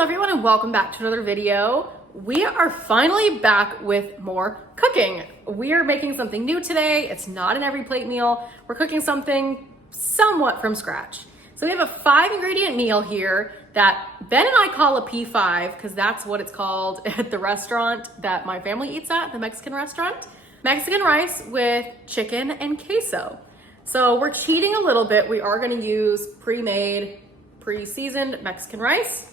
Hello everyone and welcome back to another video. We are finally back with more cooking. We are making something new today. It's not an every plate meal. We're cooking something somewhat from scratch. So we have a 5-ingredient meal here that Ben and I call a P5 because that's what it's called at the restaurant that my family eats at, the Mexican restaurant. Mexican rice with chicken and queso. So we're cheating a little bit. We are going to use pre-made, pre-seasoned Mexican rice.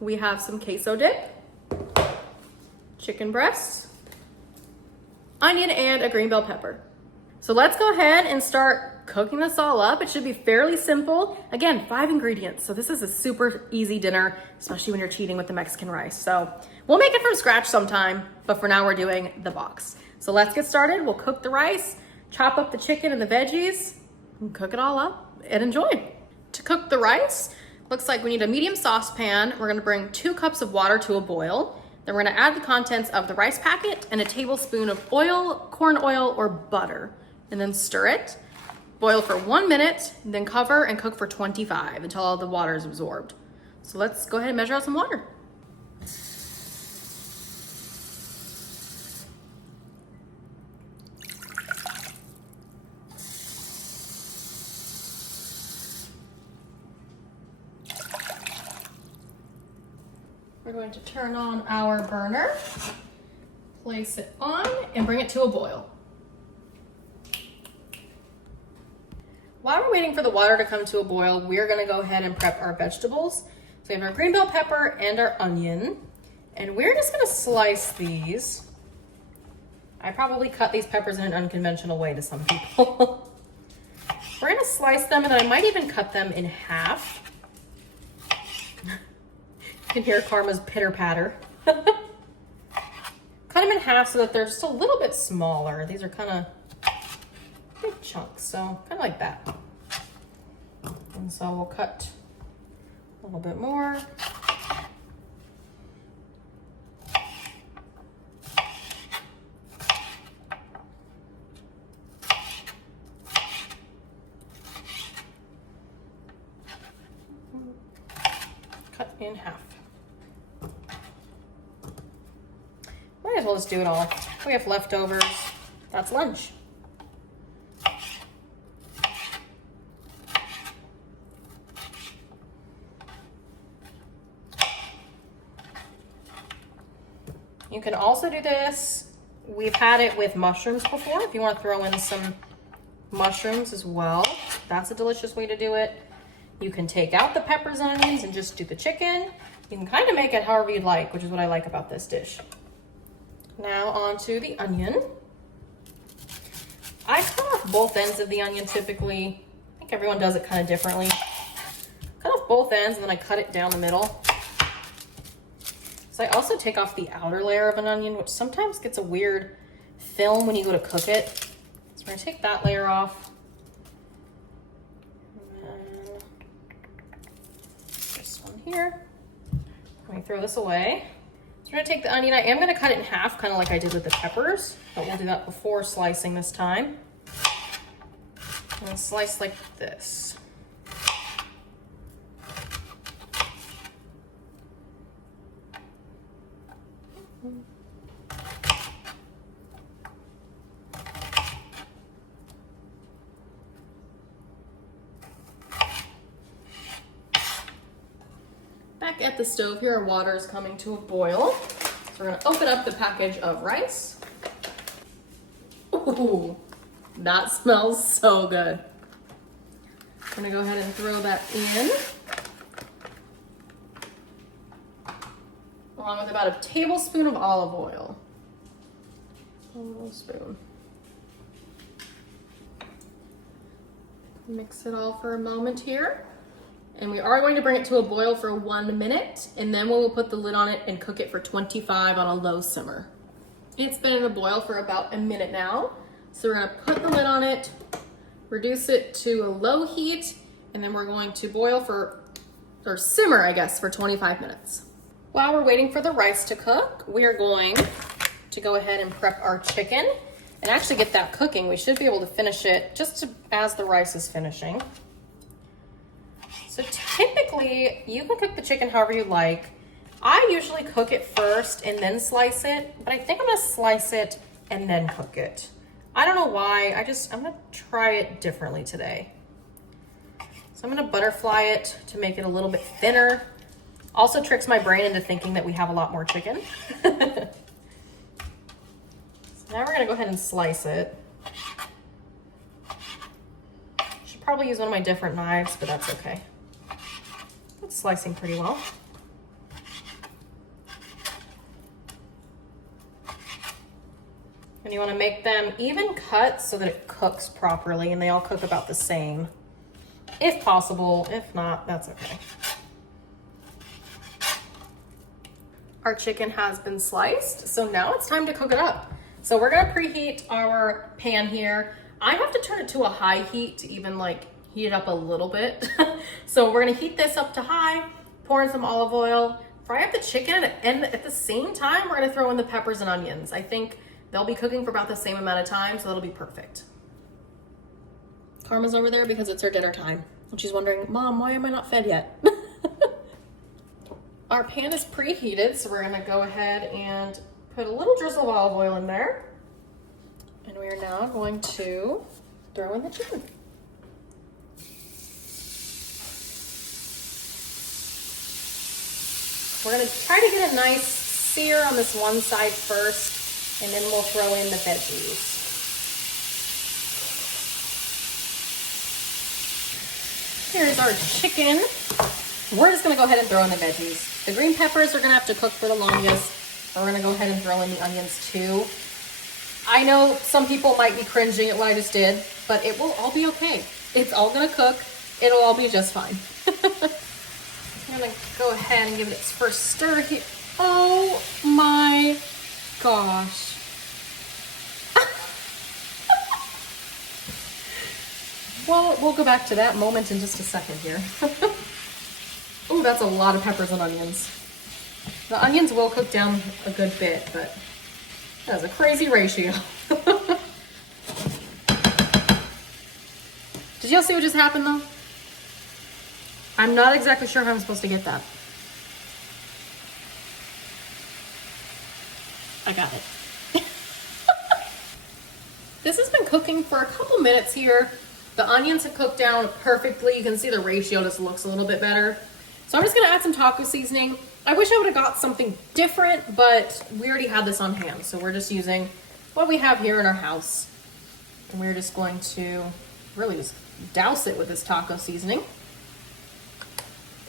We have some queso dip, chicken breast, onion, and a green bell pepper. So let's go ahead and start cooking this all up. It should be fairly simple. Again, 5 ingredients. So this is a super easy dinner, especially when you're cheating with the Mexican rice. So we'll make it from scratch sometime, but for now we're doing the box. So let's get started. We'll cook the rice, chop up the chicken and the veggies, and cook it all up and enjoy. To cook the rice, looks like we need a medium saucepan. We're gonna bring 2 cups of water to a boil. Then we're gonna add the contents of the rice packet and a tablespoon of oil, corn oil, or butter, and then stir it. Boil for 1 minute, then cover and cook for 25 until all the water is absorbed. So let's go ahead and measure out some water. We're going to turn on our burner, place it on, and bring it to a boil. While we're waiting for the water to come to a boil, we're gonna go ahead and prep our vegetables. So we have our green bell pepper and our onion, and we're just gonna slice these. I probably cut these peppers in an unconventional way to some people. We're gonna slice them, and then I might even cut them in half. You can hear Karma's pitter patter. Cut them in half so that they're just a little bit smaller. These are kind of big chunks, so kind of like that. And so we'll cut a little bit more. Cut in half. Might as well just do it all. We have leftovers. That's lunch. You can also do this. We've had it with mushrooms before. If you want to throw in some mushrooms as well, that's a delicious way to do it. You can take out the peppers and onions and just do the chicken. You can kind of make it however you'd like, which is what I like about this dish. Now onto the onion. I cut off both ends of the onion typically. I think everyone does it kind of differently. Cut off both ends and then I cut it down the middle. So I also take off the outer layer of an onion, which sometimes gets a weird film when you go to cook it. So we're gonna take that layer off. And then this one here. Let me throw this away. So we're gonna take the onion. I am gonna cut it in half, kind of like I did with the peppers, but we'll do that before slicing this time. And slice like this. Back at the stove here, our water is coming to a boil. So we're gonna open up the package of rice. Ooh, that smells so good. I'm gonna go ahead and throw that in. Along with about a tablespoon of olive oil. A little spoon. Mix it all for a moment here. And we are going to bring it to a boil for 1 minute, and then we'll put the lid on it and cook it for 25 on a low simmer. It's been in a boil for about a minute now. So we're gonna put the lid on it, reduce it to a low heat, and then we're going to boil or simmer, I guess, for 25 minutes. While we're waiting for the rice to cook, we are going to go ahead and prep our chicken and actually get that cooking. We should be able to finish it just as the rice is finishing. So typically basically, you can cook the chicken however you like. I usually cook it first and then slice it, but I think I'm gonna slice it and then cook it. I don't know why, I'm gonna try it differently today. So I'm gonna butterfly it to make it a little bit thinner. Also tricks my brain into thinking that we have a lot more chicken. So now we're gonna go ahead and slice it. Should probably use one of my different knives, but that's okay. It's slicing pretty well. And you wanna make them even cuts so that it cooks properly and they all cook about the same. If possible, if not, that's okay. Our chicken has been sliced, so now it's time to cook it up. So we're gonna preheat our pan here. I have to turn it to a high heat to even like heat it up a little bit. So we're gonna heat this up to high, pour in some olive oil, fry up the chicken, and at the same time, we're gonna throw in the peppers and onions. I think they'll be cooking for about the same amount of time, so that'll be perfect. Karma's over there because it's her dinner time. And she's wondering, Mom, why am I not fed yet? Our pan is preheated, so we're gonna go ahead and put a little drizzle of olive oil in there. And we are now going to throw in the chicken. We're gonna try to get a nice sear on this one side first, and then we'll throw in the veggies. Here's our chicken. We're just gonna go ahead and throw in the veggies. The green peppers are gonna have to cook for the longest. We're gonna go ahead and throw in the onions too. I know some people might be cringing at what I just did, but it will all be okay. It's all gonna cook. It'll all be just fine. I'm gonna go ahead and give it its first stir here. Oh my gosh. Well, we'll go back to that moment in just a second here. Oh, that's a lot of peppers and onions. The onions will cook down a good bit, but that's a crazy ratio. Did y'all see what just happened though? I'm not exactly sure how I'm supposed to get that. I got it. This has been cooking for a couple minutes here. The onions have cooked down perfectly. You can see the ratio just looks a little bit better. So I'm just gonna add some taco seasoning. I wish I would have got something different, but we already had this on hand. So we're just using what we have here in our house. And we're just going to really just douse it with this taco seasoning.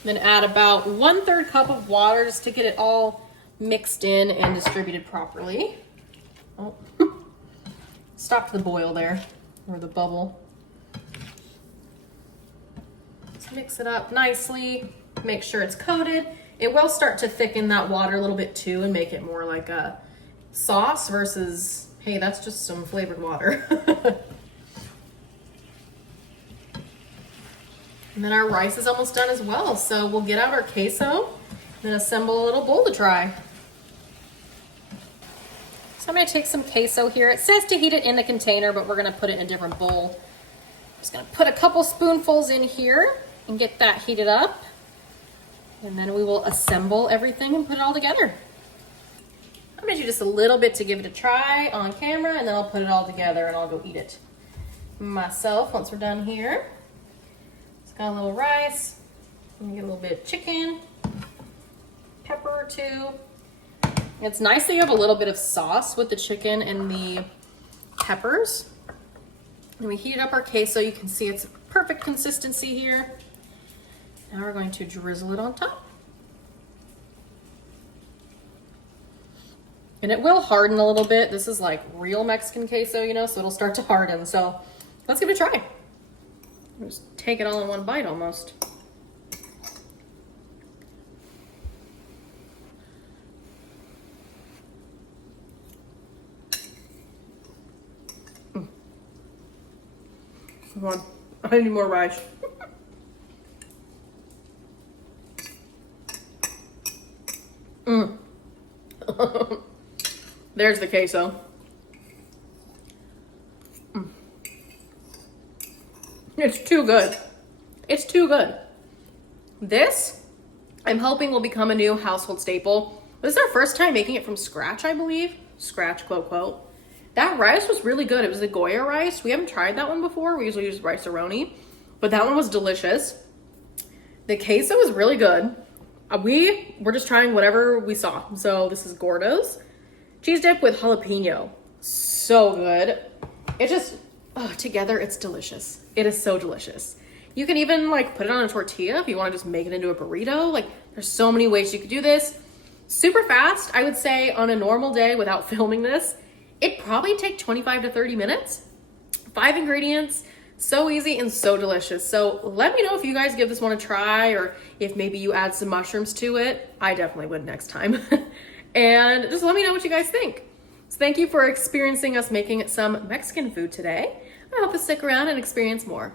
Then add about 1/3 cup of water just to get it all mixed in and distributed properly. Oh, stopped the boil there, or the bubble. Let's mix it up nicely, make sure it's coated. It will start to thicken that water a little bit too and make it more like a sauce versus, hey, that's just some flavored water. And then our rice is almost done as well. So we'll get out our queso and assemble a little bowl to try. So I'm gonna take some queso here. It says to heat it in the container, but we're gonna put it in a different bowl. Just gonna put a couple spoonfuls in here and get that heated up. And then we will assemble everything and put it all together. I'm gonna do just a little bit to give it a try on camera, and then I'll put it all together and I'll go eat it myself once we're done here. Got a little rice, and get a little bit of chicken, pepper or two. It's nice that you have a little bit of sauce with the chicken and the peppers. And we heated up our queso. You can see it's perfect consistency here. Now we're going to drizzle it on top. And it will harden a little bit. This is like real Mexican queso, you know, so it'll start to harden. So let's give it a try. Just take it all in one bite almost. Come on, I need more rice. There's the queso. It's too good. It's too good. This, I'm hoping, will become a new household staple. This is our first time making it from scratch, I believe. Scratch, quote, quote. That rice was really good. It was the Goya rice. We haven't tried that one before. We usually use rice-a-roni, but that one was delicious. The queso was really good. We were just trying whatever we saw. So this is Gordo's cheese dip with jalapeno. So good. It just, together it's delicious. It is so delicious. You can even like put it on a tortilla if you want to just make it into a burrito. Like there's so many ways you could do this. Super fast, I would say on a normal day without filming this, it'd probably take 25 to 30 minutes. 5 ingredients, so easy and so delicious. So let me know if you guys give this one a try or if maybe you add some mushrooms to it. I definitely would next time. And just let me know what you guys think. So thank you for experiencing us making some Mexican food today. I hope to stick around and experience more.